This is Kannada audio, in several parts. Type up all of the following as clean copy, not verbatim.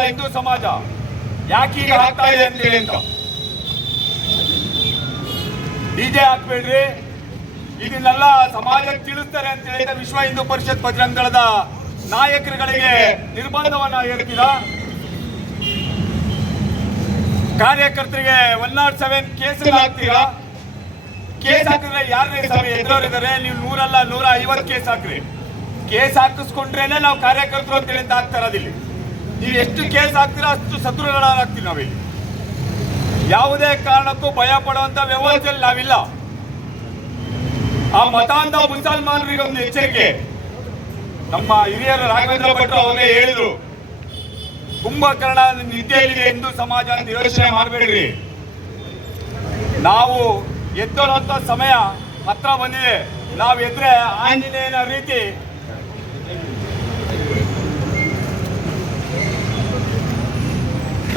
ಹಾಕ್ತಲ್ಲ ಹಿಂದೂ ಸಮಾಜ, ಯಾಕೆ ಈಗ ಹಾಕ್ತಾ ಇದೆ ಅಂತೇಳಿ ಅಂತ. ಡಿಜೆ ಹಾಕ್ಬೇಡ್ರಿ, ಇದನ್ನೆಲ್ಲ ಸಮಾಜಕ್ಕೆ ತಿಳಿಸ್ತಾರೆ ಅಂತ ಹೇಳಿದ ವಿಶ್ವ ಹಿಂದೂ ಪರಿಷತ್ ಬಜರಂಗ ದಳದ ನಾಯಕರುಗಳಿಗೆ ನಿರ್ಬಂಧವನ್ನ ಹೇರ್ತೀರಾ? ಕಾರ್ಯಕರ್ತರಿಗೆ 107 ಕೇಸ್ ಹಾಕ್ತೀರಾ? ಕೇಸ್ ಹಾಕಿದ್ರೆ ಯಾರೇ ಸಭೆ ಎದುರವರಿದ್ದಾರೆ, ನೀವು 100 ಅಲ್ಲ 150 ಕೇಸ್ ಹಾಕ್ರಿ. ಕೇಸ್ ಹಾಕಿಸ್ಕೊಂಡ್ರೇನೆ ನಾವು ಕಾರ್ಯಕರ್ತರು ಅಂತೇಳಿ ಅಂತ ಆಗ್ತಾ ಇರೋದಿಲ್ಲ. ನೀವು ಎಷ್ಟು ಕೇಸ್ ಹಾಕ್ತೀರಾ ಅಷ್ಟು ಶತ್ರುಗಳಾಗ್ತೀವಿ ನಾವಿಲ್ಲಿ. ಯಾವುದೇ ಕಾರಣಕ್ಕೂ ಭಯ ಪಡುವಂತ ವ್ಯವಸ್ಥೆಯಲ್ಲಿ ನಾವಿಲ್ಲ. ಆ ಮತಾಂಧ ಮುಸಲ್ಮಾನರಿಗೆ ಒಂದು ಎಚ್ಚರಿಕೆ. ನಮ್ಮ ಹಿರಿಯರು ರಾಘವೇಂದ್ರ ಭಟ್ರು ಅವರೇ ಹೇಳಿದ್ರು, ಕುಂಭಕರ್ಣ ನಿದ್ದೆಯಲ್ಲಿದೆ ಹಿಂದೂ ಸಮಾಜ ಅಂತ ಯೋಚನೆ ಮಾಡಬೇಡ್ರಿ. ನಾವು ಎದ್ದೋರಂತ ಸಮಯ ಹತ್ರ ಬಂದಿದೆ. ನಾವು ಎದ್ರೆ ಆಂಜನೇಯನ ರೀತಿ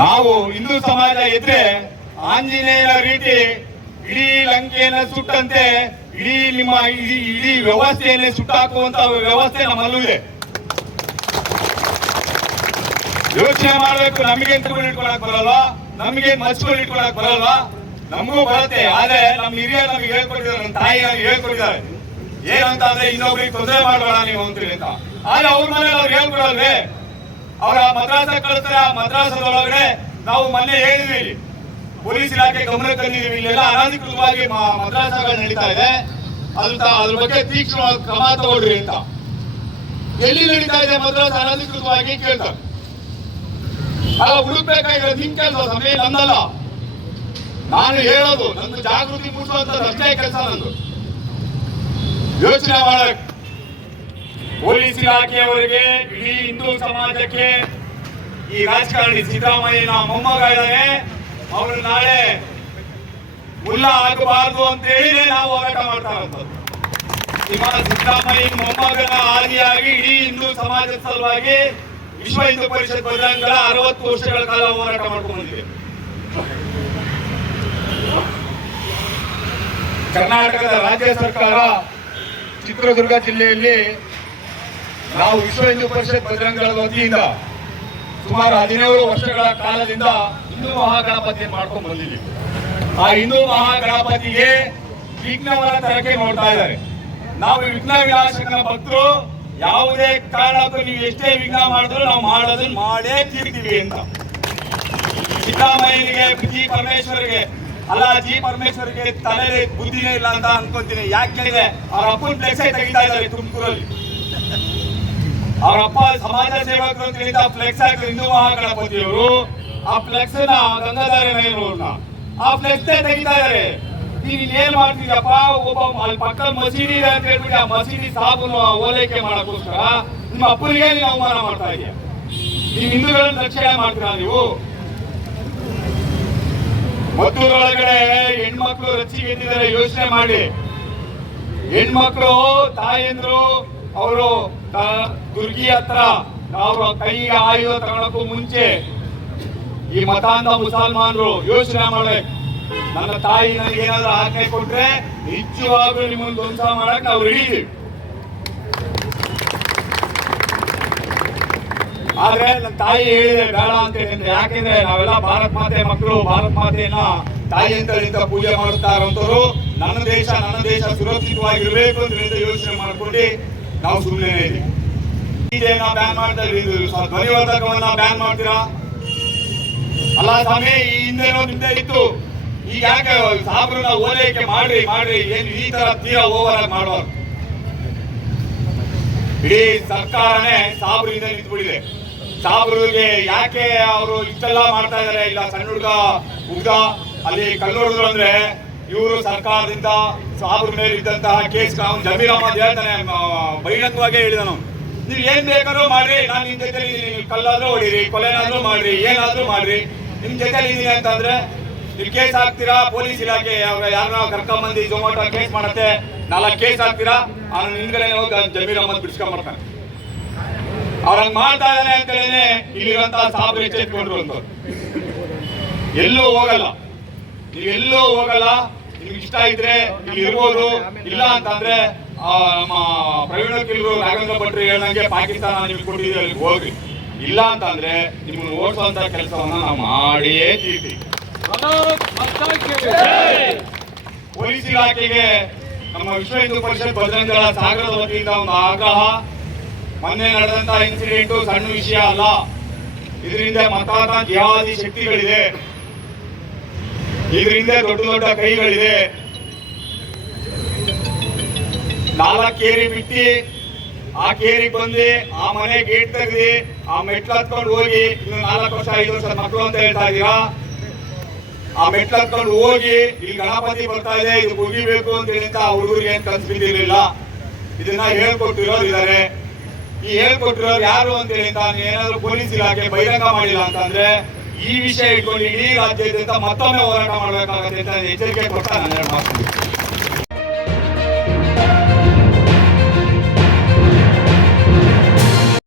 ನಾವು ಹಿಂದೂ ಸಮಾಜ ಎದ್ರೆ ಆಂಜನೇಯನ ರೀತಿ ಇಡೀ ಲಂಕೆಯನ್ನು ಸುಟ್ಟಂತೆ ಇಡೀ ವ್ಯವಸ್ಥೆಯನ್ನೇ ಸುಟ್ಟಾಕುವಂತ ವ್ಯವಸ್ಥೆ ನಮ್ಮಲ್ಲೂ ಇದೆ. ಯೋಚನೆ ಮಾಡಬೇಕು. ನಮಗೆ ಇಟ್ಕೊಳಕ್ ಬರಲ್ವಾ? ನಮಗೆ ಮಚ್ಕೊಂಡು ಇಟ್ಕೊಳಕ್ ಬರಲ್ವಾ? ನಮಗೂ ಬರುತ್ತೆ. ಆದ್ರೆ ನಮ್ಮ ಹಿರಿಯರು ನಮಗೆ ಹೇಳ್ಕೊಟ್ಟಿದ್ದಾರೆ, ನನ್ನ ತಾಯಿ ನಮಗೆ ಹೇಳ್ಕೊಟ್ಟಿದ್ದಾರೆ ಏನಂತ ಅಂದ್ರೆ ಇನ್ನೊಬ್ರಿಗೆ ತೊಂದರೆ ಮಾಡಬೇಡ ನೀವು ಅಂತೀರಿ ಅಂತ. ಆದ್ರೆ ಅವ್ರ ಮನೇಲಿ ಅವ್ರು ಹೇಳ್ಕೊಡಲ್ವೇ? ಅವ್ರ ಮದ್ರಾಸ ಕಳಿಸ್ತಾರೆ. ಆ ಮದ್ರಾಸದೊಳಗಡೆ ನಾವು ಮೊನ್ನೆ ಹೇಳಿದ್ವಿ, ಪೊಲೀಸ್ ಇಲಾಖೆ ಗಮನ ತಂದಿದ್ದೀವಿ, ಇಲ್ಲೆಲ್ಲ ಅನಧಿಕೃತವಾಗಿ ಮದ್ರಾಸಗಳು ನಡೀತಾ ಇದೆ, ಅದ್ರ ಬಗ್ಗೆ ತೀಕ್ಷ್ಣ ಕ್ರಮ ತಗೊಳ್ರಿ ಅಂತ. ಎಲ್ಲಿ ನಡೀತಾ ಇದೆ ಮದ್ರಾಸ ಅನಧಿಕೃತವಾಗಿ ಕೇಳ್ತಾರೆ. ಅಲ್ಲ, ಹುಡುಕ್ಬೇಕಾಗಿರೋದು ನಿಮ್ ಕೆಲಸ, ಸಮಯ ನಂದಲ್ಲ. ನಾನು ಹೇಳೋದು ನಂದು ಜಾಗೃತಿ ಮೂಡಿಸುವಂತ ಅಷ್ಟೇ ಕೆಲಸ ನಂದು. ಯೋಚನೆ ಮಾಡಕ್ ಪೊಲೀಸ್ ಇಲಾಖೆಯವರಿಗೆ, ಇಡೀ ಹಿಂದೂ ಸಮಾಜಕ್ಕೆ, ಈ ರಾಜಕಾರಣಿ ಸಿದ್ದರಾಮಯ್ಯನ ಮೊಮ್ಮಗ ಇದ್ದಾನೆ, ಅವರು ನಾಳೆ ಮುಲ್ಲ ಆಗಬಾರದು ಅಂತ ಹೇಳಿ ನಾವು ಹೋರಾಟ ಮಾಡ್ತಾ ಇರೋದು. ಸಿದ್ದರಾಮಯ್ಯ ಮೊಮ್ಮಗನ ಆದಿಯಾಗಿ ಇಡೀ ಹಿಂದೂ ಸಮಾಜದ ಸಲುವಾಗಿ ವಿಶ್ವ ಹಿಂದೂ ಪರಿಷತ್ ಬಜರಂಗ ದಳ 60 ವರ್ಷಗಳ ಕಾಲ ಹೋರಾಟ ಮಾಡ್ಕೊಂಡು ಬಂದಿದೆ. ಕರ್ನಾಟಕದ ರಾಜ್ಯ ಸರ್ಕಾರ ಚಿತ್ರದುರ್ಗ ಜಿಲ್ಲೆಯಲ್ಲಿ ನಾವು ವಿಶ್ವ ಹಿಂದೂ ಪರಿಷತ್ ಬಜರಂಗ ದಳದ ವತಿಯಿಂದ ಸುಮಾರು 17 ವರ್ಷಗಳ ಕಾಲದಿಂದ ಹಿಂದೂ ಮಹಾಗಣಪತಿಯನ್ನು ಮಾಡ್ಕೊಂಡು ಬಂದಿದ್ದೀವಿ. ಆ ಹಿಂದೂ ಮಹಾಗಣಪತಿಗೆ ವಿಘ್ನವನ್ನ ತರಕ್ಕೆ ನೋಡ್ತಾ ಇದ್ದಾರೆ. ನಾವು ವಿಘ್ನ ವಿನಾಶಕನ ಭಕ್ತರು, ಯಾವುದೇ ಕಾರಣಕ್ಕೂ ನೀವು ಎಷ್ಟೇ ವಿಘ್ನ ಮಾಡಿದ್ರು ನಾವು ಮಾಡೋದನ್ನ ಮಾಡೇ ತೀರ್ತೀವಿ ಅಂತ. ಸಿದ್ದರಾಮಯ್ಯನಿಗೆ, ಜಿ ಪರಮೇಶ್ವರ್ಗೆ ಅಲ್ಲ, ಜಿ ಪರಮೇಶ್ವರ್ಗೆ ತಲೆ ಬುದ್ಧಿನೇ ಇಲ್ಲ ಅಂತ ಅನ್ಕೊಂತೀನಿ. ಯಾಕೆ ಅವ್ರ ಅಪ್ಪನ ಫ್ಲೆಕ್ಸ್ ತೆಗಿತಾ ಇದ್ದಾರೆ ತುಮಕೂರಲ್ಲಿ. ಅವರಪ್ಪ ಸಮಾಜ ಸೇವಕರು ಅಂತ ಫ್ಲೆಕ್ಸ್ ಹಾಕಿದ್ರು ಹಿಂದೂ ಮಹಾಗಣಪತಿಯವರು. ಆ ಫ್ಲೆಕ್ಸ್ ನ ಗಂಗಾಧರನವ್ರನ್ನ ಆ ಫ್ಲೆಕ್ಸ್ ತೆಗಿತಾ ಇದಾರೆ. ನೀನ್ ಏನ್ ಮಾಡ್ತಿದ್ಯಪ್ಪ? ಒಬ್ಬ ಅಲ್ಲಿ ಪಕ್ಕ ಮಸೀದಿ ಇದೆ ಅಂತ ಹೇಳ್ಬಿಟ್ಟು ಆ ಮಸೀದಿ ಸಾಬನ್ನು ಓಲೈಕೆ ಮಾಡಕ್ಕೋಸ್ಕರ ನಿಮ್ಮ ಅಪ್ಪನಿಗೆ ನೀವು ಅವಮಾನ ಮಾಡ್ತಾ ಇದೀಯ. ನೀವು ಹಿಂದೂಗಳನ್ನ ರಕ್ಷಣೆ ಮಾಡ್ತೀರಾ? ನೀವು ಮದ್ದೂರೊಳಗಡೆ ಹೆಣ್ಮಕ್ಳು ರಚ್ಚಿಗೆದ್ದಿದ್ದಾರೆ. ಯೋಚನೆ ಮಾಡಿ. ಹೆಣ್ಮಕ್ಳು ತಾಯಂದ್ರು ಅವರು ದುರ್ಗಿ ಹತ್ರ ಅವ್ರ ಕೈಗೆ ಆಯುಧ ತಗೊಳಕ್ಕೂ ಮುಂಚೆ ಈ ಮತಾಂಧ ಮುಸಲ್ಮಾನರು ಯೋಚನೆ ಮಾಡ್ಬೇಕು. ನನ್ನ ತಾಯಿ ನನಗೆ ಏನಾದ್ರೂ ಆಜ್ಞೆ ಕೊಟ್ರೆ ನಿಜವಾಗ್ಲೂ ನಿಮ್ಮನ್ನು ಧ್ವಂಸ ಮಾಡಕ್ ನಾವು ರೆಡಿ ಇದೀವಿ. ಆದ್ರೆ ನನ್ನ ತಾಯಿ ಹೇಳಿದೆ ಬೇಡ ಅಂತ ಹೇಳಿದ್ರೆ, ಯಾಕೆಂದ್ರೆ ನಾವೆಲ್ಲ ಭಾರತ ಮಾತೆ ಮಕ್ಕಳು, ಭಾರತ ಮಾತೆಯನ್ನ ತಾಯಿ ಅಂತ ಪೂಜೆ ಮಾಡುತ್ತಾ ಇರುವಂತವ್ರು. ನನ್ನ ದೇಶ ಸುರಕ್ಷಿತವಾಗಿರ್ಬೇಕು ಅಂತ ಯೋಚನೆ ಮಾಡ್ಕೊಂಡು ನಾವು ಸುಮ್ಮನೆ ಇದೀವಿ. ಡಿಜೆನ ಬ್ಯಾನ್ ಮಾಡ್ತಾ ಇದ್ದೀವಿ, ಧ್ವನಿವರ್ಧಕವನ್ನ ಬ್ಯಾನ್ ಮಾಡ್ತೀರಾ? ಅಲ್ಲ ಸ್ವಾಮಿ, ಈ ಹಿಂದೆನೋ ನಿಮ್ದೆ ಇತ್ತು, ಈಗ ಯಾಕೆ ಸಾಬ್ರನ್ನ ಓಲೈಕೆ ಮಾಡ್ರಿ ಏನು ಈ ತರ ತೀರಾ ಓವರ್ ಆಗಿ ಮಾಡೋರು? ಇಡೀ ಸರ್ಕಾರನೇ ಸಾಬ್ರಿಂದ ನಿಂತ್ಬಿಟ್ಟಿದೆ. ಸಾಬ್ರಿಗೆ ಯಾಕೆ ಅವರು ಇಷ್ಟೆಲ್ಲ ಮಾಡ್ತಾ ಇದಾರೆ? ಇಲ್ಲ, ಸಣ್ಣ ಹುಡುಗ ಉಗ್ದ ಅಲ್ಲಿ ಕಲ್ಲೊಡಿದ್ರು ಅಂದ್ರೆ ಇವರು ಸರ್ಕಾರದಿಂದ ಸಾಬ್ರ ಮೇಲೆ ಇದ್ದಂತಹ ಕೇಸ್ ಜಮೀರ್ ಅಹಮದ್ ಹೇಳ್ತಾನೆ, ಬಹಿರಂಗವಾಗಿ ಹೇಳಿದನು, ನೀವ್ ಏನ್ ಬೇಕಾದ್ರೂ ಮಾಡ್ರಿ, ನಾನು ನಿಮ್ ಜೊತೆ ಕಲ್ಲಾದ್ರೂ ಹೊಡೀರಿ, ಕೊಲೆನಾದ್ರೂ ಮಾಡ್ರಿ, ಏನಾದ್ರೂ ಮಾಡ್ರಿ, ನಿಮ್ ಜೊತೆಲಿ ಇದೀನಿ ಅಂತಂದ್ರೆ ನೀವು ಕೇಸ್ ಹಾಕ್ತೀರಾ? ಪೊಲೀಸ್ ಇಲಾಖೆ ಯಾರನ್ನ ಕರ್ಕೊಂಬಂದು ಜೊಮಾಟೊ ಕೇಸ್ ಮಾಡತ್ತೆ, 4 ಕೇಸ್ ಹಾಕ್ತೀರಾ? ಅವ್ನ ಹಿಂದ್ಗಡೆ ಹೋಗಿ ಜಮೀರ್ ಅಹಮದ್ ಬಿಡಿಸ್ಕೊಂಡ್ಬರ್ತಾನೆ. ಅವ್ರಂಗ್ ಮಾಡ್ತಾ ಇದ್ದಾನೆ ಅಂತ ಹೇಳಿದ್ರೆ ಇಲ್ಲಿರುವಂತಹ ಸಾಬ್ರು ಎಚ್ಚೆತ್ಕೊಂಡ್ರು ಅಂತ. ಎಲ್ಲೂ ಹೋಗಲ್ಲ, ನೀವೆಲ್ಲೂ ಹೋಗಲ್ಲ. ನಿಮ್ಗೆ ಇಷ್ಟ ಇದ್ರೆ ಇಲ್ಲಿ ಇರ್ಬೋದು, ಇಲ್ಲ ಅಂತಂದ್ರೆ ನಮ್ಮ ಪ್ರವೀಣ ಕಿಲ್ರು ರಾಘವೇಂದ್ರ ಭಟ್ರು ಹೇಳ್ದಂಗೆ ಪಾಕಿಸ್ತಾನ ನಿಮ್ಗೆ ಕೊಟ್ಟಿದ್ದೀವಿ, ಅಲ್ಲಿಗೆ ಹೋಗ್ರಿ. ಇಲ್ಲ ಅಂತಂದ್ರೆ ನಿಮ್ಮನ್ನು ಓಡಿಸುವಂತ ಕೆಲಸವನ್ನ ನಾವು ಮಾಡಿಯೇ ತೀರ್ತೀವಿ. ಪೊಲೀಸ್ ಇಲಾಖೆಗೆ ನಮ್ಮ ವಿಶ್ವ ಹಿಂದೂ ಪರಿಷತ್ ಬಜರಂಗ ದಳ ಸಾಗರದ ವತಿಯಿಂದ ಒಂದು ಆಗ್ರಹ. ಮೊನ್ನೆ ನಡೆದಂತ ಇನ್ಸಿಡೆಂಟು ಸಣ್ಣ ವಿಷಯ ಅಲ್ಲ. ಇದರಿಂದ ಮತಾಂತರ ಜಿಹಾದಿ ಶಕ್ತಿಗಳಿದೆ, ಇದರಿಂದ ದೊಡ್ಡ ದೊಡ್ಡ ಕೈಗಳಿದೆ. 4 ಕೇರಿ ಬಿಟ್ಟು ಆ ಕೇರಿಗೆ ಬಂದು ಆ ಮನೆ ಗೇಟ್ ತೆಗ್ದು ಆ ಮೆಟ್ಲು ಹತ್ಕೊಂಡು ಹೋಗಿ, ಇನ್ನು 4 ವರ್ಷ 5 ವರ್ಷ ಮಕ್ಕಳು ಅಂತ ಹೇಳ್ತಾ ಇದೀರಾ, ಆ ಮೆಟ್ಲು ಹತ್ಕೊಂಡು ಹೋಗಿ ಇಲ್ಲಿ ಗಣಪತಿ ಬರ್ತಾ ಇದೆ ಇದು ಮುಗಿಬೇಕು ಅಂತ ಹೇಳಿ ಆ ಹುಡುಗರಿಗೆ ಏನ್ ಕನ್ಸು ಬಿದ್ದಿರ್ಲಿಲ್ಲ. ಇದನ್ನ ಹೇಳ್ಕೊಟ್ಟಿರೋರು ಇದಾರೆ. ಈ ಹೇಳ್ಕೊಟ್ಟಿರೋರು ಯಾರು ಅಂತ ಹೇಳಿ ಏನಾದ್ರು ಪೊಲೀಸ್ ಇಲಾಖೆ ಬಹಿರಂಗ ಮಾಡಿಲ್ಲ ಅಂತಂದ್ರೆ ಈ ವಿಷಯ ಇಟ್ಕೊಂಡು ಇಡೀ ರಾಜ್ಯಾದ್ಯಂತ ಮತ್ತೊಮ್ಮೆ ಹೋರಾಟ ಮಾಡಬೇಕಾಗತ್ತೆ ಅಂತ ಎಚ್ಚರಿಕೆ ಕೊಡ್ತಾ ನಾನು ಮಾಡ್ತೀನಿ.